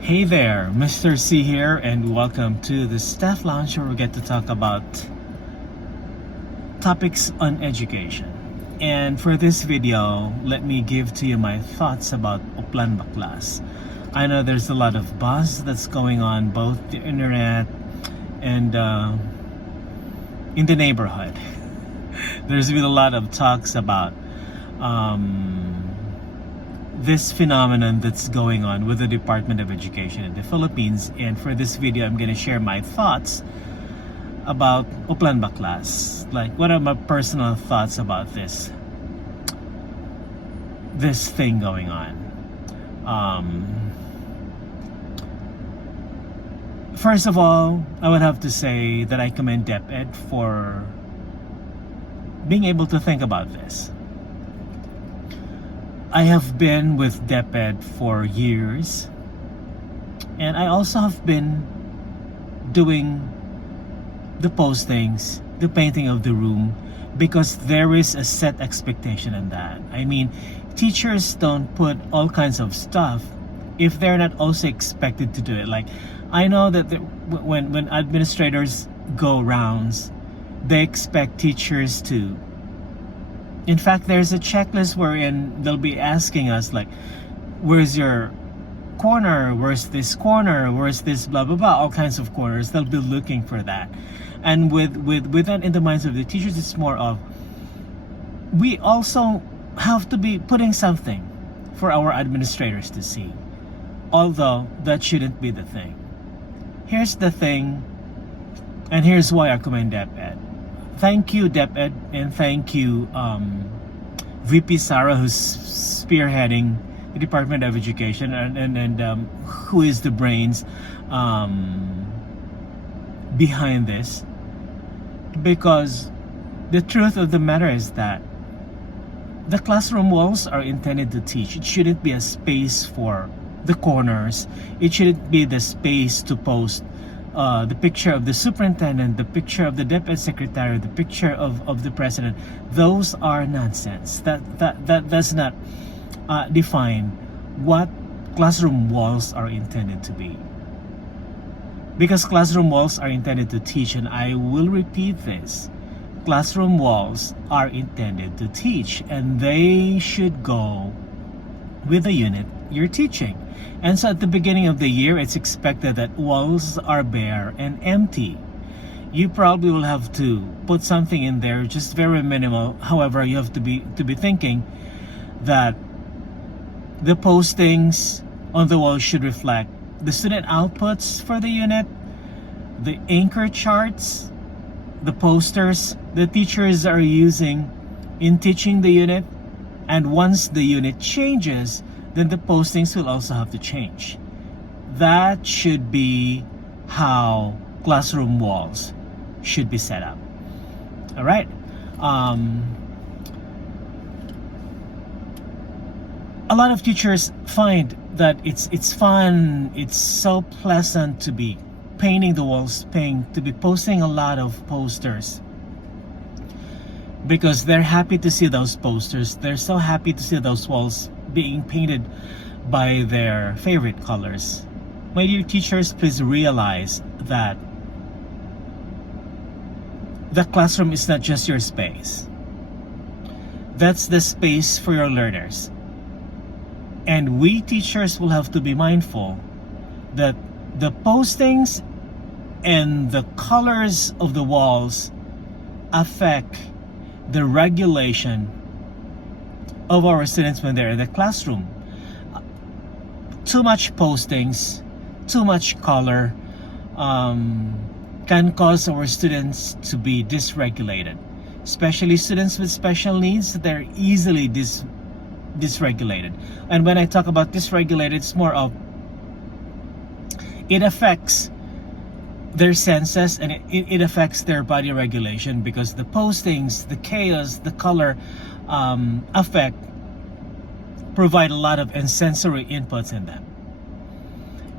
Hey there, Mr. C here, and welcome to the Staff Lounge where we get to talk about topics on education. And for this video, let me give to you my thoughts about OPLAN BAKLAS. I know there's a lot of buzz that's going on both the internet and in the neighborhood. There's been a lot of talks about this phenomenon that's going on with the Department of Education in the Philippines, and for this video I'm going to share my thoughts about OPLAN BAKLAS. Like, what are my personal thoughts about this thing going on. First of all, I would have to say that I commend DepEd for being able to think about this. I have been with DepEd for years, and I also have been doing the postings, the painting of the room, because there is a set expectation in that. I mean, teachers don't put all kinds of stuff if they're not also expected to do it. Like, I know that when administrators go rounds, they expect teachers to. In fact, there's a checklist wherein they'll be asking us, like, where's your corner? Where's this corner? Where's this blah, blah, blah? All kinds of corners. They'll be looking for that. And with that in the minds of the teachers, it's more of, we also have to be putting something for our administrators to see. Although, that shouldn't be the thing. Here's the thing, and here's why I commend DepEd. Thank you, DepEd, and thank you, VP Sarah, who's spearheading the Department of Education, and who is the brains behind this. Because the truth of the matter is that the classroom walls are intended to teach. It shouldn't be a space for the corners. It shouldn't be the space to post the picture of the superintendent, the picture of the DepEd secretary, the picture of the president. Those are nonsense. That does not define what classroom walls are intended to be. Because classroom walls are intended to teach, and I will repeat this. Classroom walls are intended to teach, and they should go with the unit you're teaching. And so at the beginning of the year, it's expected that walls are bare and empty. You probably will have to put something in there, just very minimal. However, you have to be thinking that the postings on the wall should reflect the student outputs for the unit, the anchor charts, the posters the teachers are using in teaching the unit. And once the unit changes, then the postings will also have to change. That should be how classroom walls should be set up. All right. A lot of teachers find that it's fun, it's so pleasant to be painting the walls, to be posting a lot of posters, because they're happy to see those posters. They're so happy to see those walls being painted by their favorite colors. My dear teachers, please realize that the classroom is not just your space. That's the space for your learners. And we teachers will have to be mindful that the postings and the colors of the walls affect the regulation of our students when they're in the classroom. Too much postings, too much color can cause our students to be dysregulated. Especially students with special needs, they're easily dysregulated. And when I talk about dysregulated, it's more of, it affects their senses, and it affects their body regulation, because the postings, the chaos, the color effect provide a lot of sensory inputs in them.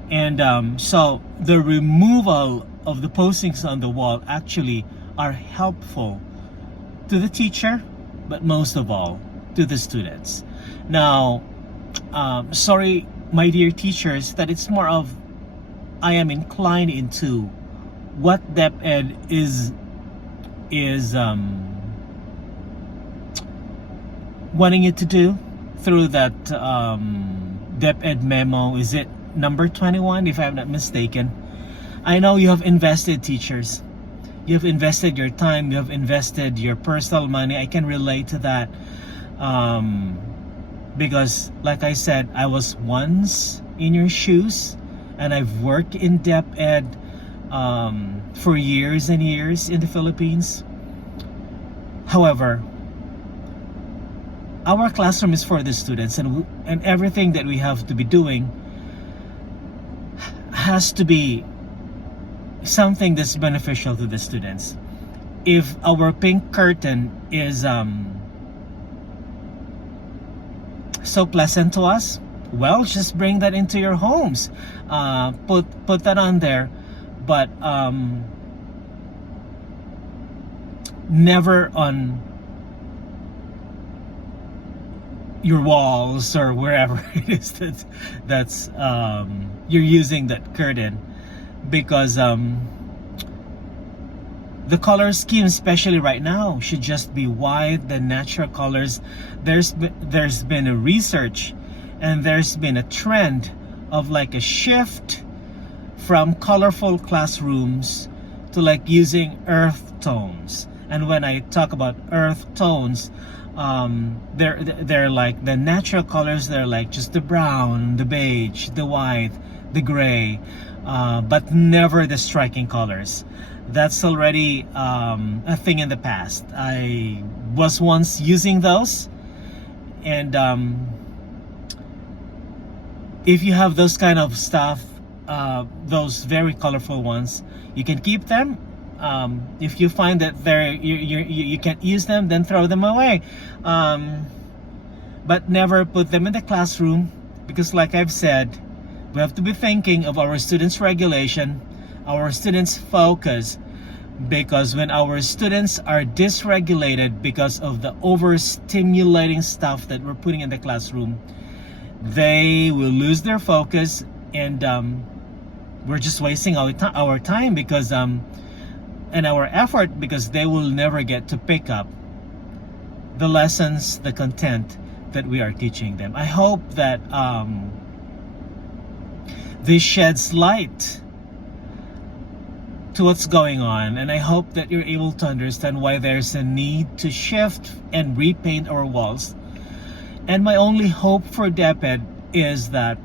And so the removal of the postings on the wall actually are helpful to the teacher, but most of all to the students. Now, sorry my dear teachers, that it's more of I am inclined into what DepEd is wanting you to do through that DepEd memo. Is it number 21, if I'm not mistaken? I know you have invested, teachers. You've invested your time, you have invested your personal money. I can relate to that. Because like I said, I was once in your shoes, and I've worked in DepEd for years and years in the Philippines. However, our classroom is for the students, and everything that we have to be doing has to be something that's beneficial to the students. If our pink curtain is so pleasant to us, well, just bring that into your homes. Put that on there, but never on your walls or wherever it is that's you're using that curtain, because the color scheme, especially right now, should just be white, the natural colors. There's been a research, and there's been a trend of like a shift from colorful classrooms to like using earth tones. And when I talk about earth tones, they're like the natural colors. They're like just the brown, the beige, the white, the gray, but never the striking colors. That's already a thing in the past. I was once using those, and if you have those kind of stuff, those very colorful ones, you can keep them. If you find that you can't use them, then throw them away. But never put them in the classroom, because like I've said, we have to be thinking of our students' regulation, our students' focus, because when our students are dysregulated because of the overstimulating stuff that we're putting in the classroom, they will lose their focus, and we're just wasting our time because and our effort, because they will never get to pick up the lessons, the content that we are teaching them. I hope that this sheds light to what's going on, and I hope that you're able to understand why there's a need to shift and repaint our walls. And my only hope for DepEd is that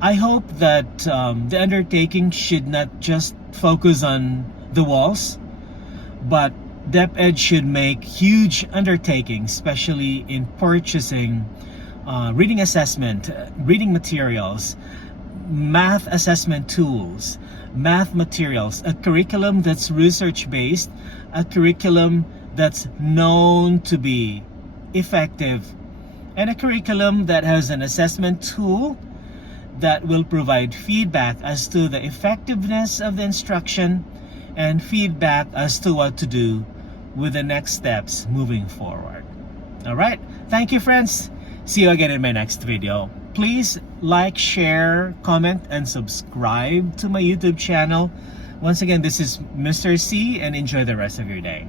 I hope that the undertaking should not just focus on the walls, but DepEd should make huge undertakings, especially in purchasing reading assessment, reading materials, math assessment tools, math materials, a curriculum that's research-based, a curriculum that's known to be effective, and a curriculum that has an assessment tool that will provide feedback as to the effectiveness of the instruction and feedback as to what to do with the next steps moving forward. All right, thank you, friends. See you again in my next video. Please like, share, comment, and subscribe to my YouTube channel. Once again, this is Mr. C, and enjoy the rest of your day.